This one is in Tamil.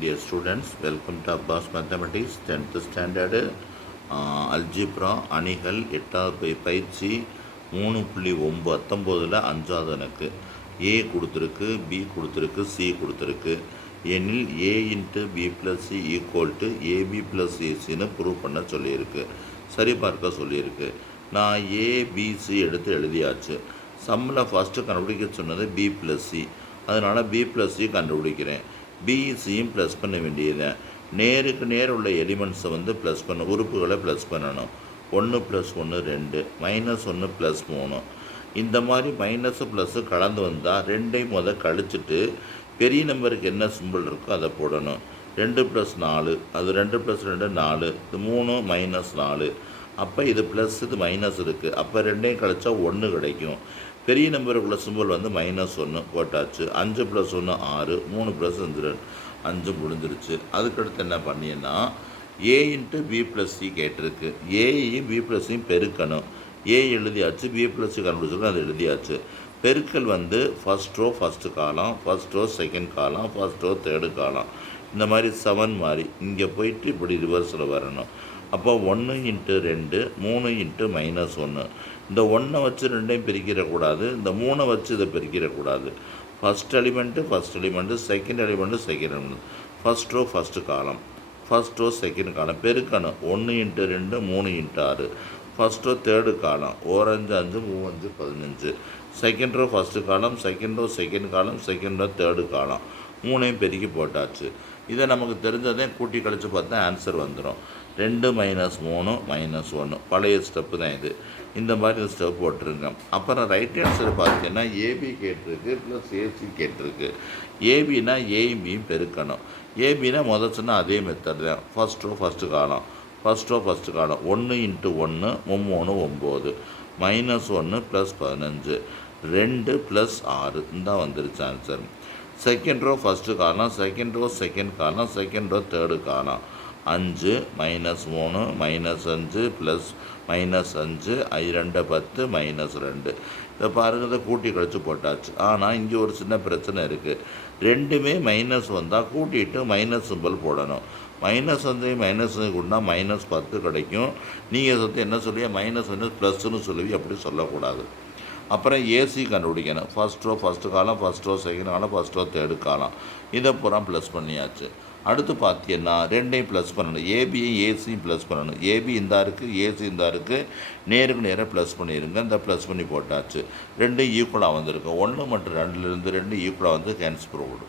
Dear students welcome to Abbas mathematics 10th standard algebra அணிகள் எட்டாவது பை பயிற்சி மூணு புள்ளி ஒம்பது பத்தொம்போதில் அஞ்சாவது எனக்கு. ஏ கொடுத்துருக்கு பி கொடுத்துருக்கு சி கொடுத்துருக்கு. எனில் A into B plus C equal to AB plus ஏசின்னு prove பண்ண சொல்லியிருக்கு. சரி பார்க்க சொல்லியிருக்கு. நான் ஏபிசி எடுத்து எழுதியாச்சு. சம்மில் ஃபஸ்ட்டு கண்டுபிடிக்க சொன்னது பி ப்ளஸ் சி அதனால் பி ப்ளஸ் சி கண்டுபிடிக்கிறேன். பிஇசியும் ப்ளஸ் பண்ண வேண்டியது. நேருக்கு நேர் உள்ள எலிமெண்ட்ஸை வந்து ப்ளஸ் பண்ண உறுப்புகளை ப்ளஸ் பண்ணணும். ஒன்று ப்ளஸ் ஒன்று ரெண்டு. மைனஸ் ஒன்று ப்ளஸ் மூணு. இந்த மாதிரி மைனஸு ப்ளஸ்ஸு கலந்து வந்தால் ரெண்டையும் முத கழிச்சிட்டு பெரிய நம்பருக்கு என்ன சிம்பிள் இருக்கோ அதை போடணும். ரெண்டு ப்ளஸ் நாலு அது ரெண்டு ப்ளஸ் ரெண்டு நாலு. இது மூணு மைனஸ் நாலு. அப்போ இது ப்ளஸ் இது மைனஸ் இருக்குது அப்போ ரெண்டையும் கழிச்சா ஒன்று கிடைக்கும். பெரிய நம்பருக்குள்ள சிம்பிள் வந்து மைனஸ் ஒன்று போட்டாச்சு. அஞ்சு ப்ளஸ் ஒன்று ஆறு மூணு ப்ளஸ் அஞ்சு ரெண்டு. அஞ்சு முடிஞ்சிருச்சு. அதுக்கடுத்து என்ன பண்ணியன்னா A into B plus C கேட்டிருக்கு. ஏயையும் பி ப்ளஸ்ஸையும் பெருக்கணும். ஏ எழுதியாச்சு பி ப்ளஸ் கண்டுபிடிச்சிருக்கோம் அது எழுதியாச்சு. பெருக்கல் வந்து first row first column first row second column first row third column இந்த மாதிரி செவன் மாதிரி இங்கே போயிட்டு இப்படி ரிவர்ஸில் வரணும். அப்போ ஒன்று இன்ட்டு ரெண்டு மூணு இன்ட்டு மைனஸ் ஒன்று இந்த ஒன்றை வச்சு ரெண்டையும் பிரிக்கிறக்கூடாது. இந்த மூணை வச்சு இதை பிரிக்கிறக்கூடாது. First element first element second element second element first row first column first row second column பெருக்கணும். ஒன்று இன்ட்டு ரெண்டு மூணு இன்ட்டு ஆறு. ஃபஸ்ட் ரோ தேர்டு காலம் ஓரஞ்சு அஞ்சு மூவஞ்சு பதினஞ்சு. Second row first column second row second column second row third column மூணையும் பெருக்கி போட்டாச்சு. இதை நமக்கு தெரிஞ்சதே கூட்டி கழித்து பார்த்தா ஆன்சர் வந்துடும் ரெண்டு மைனஸ் மூணு மைனஸ் ஒன்று பழைய ஸ்டெப்பு தான் இது. இந்த மாதிரி ஸ்டெப் போட்டிருங்க. அப்புறம் ரைட் ஆன்சர் பார்த்தீங்கன்னா ஏபி கேட்டிருக்கு ப்ளஸ் ஏசி கேட்டிருக்கு. ஏபினா ஏயும் பியும் பெருக்கணும். ஏபினா முதல் சொன்னால் அதே மெத்தட் தான். First row first column first row first column ஒன்று இன்ட்டு ஒன்று மும்மூணு ஒம்பது. மைனஸ் ஒன்று ப்ளஸ் பதினஞ்சு. ரெண்டு ப்ளஸ் ஆறு. தான் வந்துருச்சு answer second row first column second row second column second row third column அஞ்சு மைனஸ் மூணு மைனஸ் அஞ்சு ப்ளஸ் மைனஸ் அஞ்சு இரண்டு பத்து மைனஸ் ரெண்டு. இதை பாருங்கள் இதை கூட்டி கழிச்சு போட்டாச்சு. ஆனால் இங்கே ஒரு சின்ன பிரச்சனை இருக்குது ரெண்டுமே மைனஸ் வந்தால் கூட்டிட்டு மைனஸ் சிம்பிள் போடணும். மைனஸ் வந்து மைனஸ் கொண்டா மைனஸ் பத்து கிடைக்கும். நீங்கள் வந்து என்ன சொல்லுவீங்க? மைனஸ் வந்து ப்ளஸ்ன்னு சொல்லி அப்படி சொல்லக்கூடாது. அப்புறம் ஏசி கண்டுபிடிக்கணும். First row first column first row second column first row third column இதை பூரா ப்ளஸ் பண்ணியாச்சு. அடுத்து பார்த்தீங்கன்னா ரெண்டையும் ப்ளஸ் பண்ணணும். ஏபியும் ஏசியும் ப்ளஸ் பண்ணணும். ஏபி இந்த இருக்குது ஏசி இந்த இருக்குது நேருக்கு நேராக ப்ளஸ் பண்ணிடுங்க இந்த ப்ளஸ் பண்ணி போட்டாச்சு. ரெண்டும் ஈக்குவலாக வந்திருக்கும். ஒன்று மற்றும் ரெண்டுலேருந்து ரெண்டு ஈக்குவலாக வந்து கேன்ஸ் ப்ரூவ்டு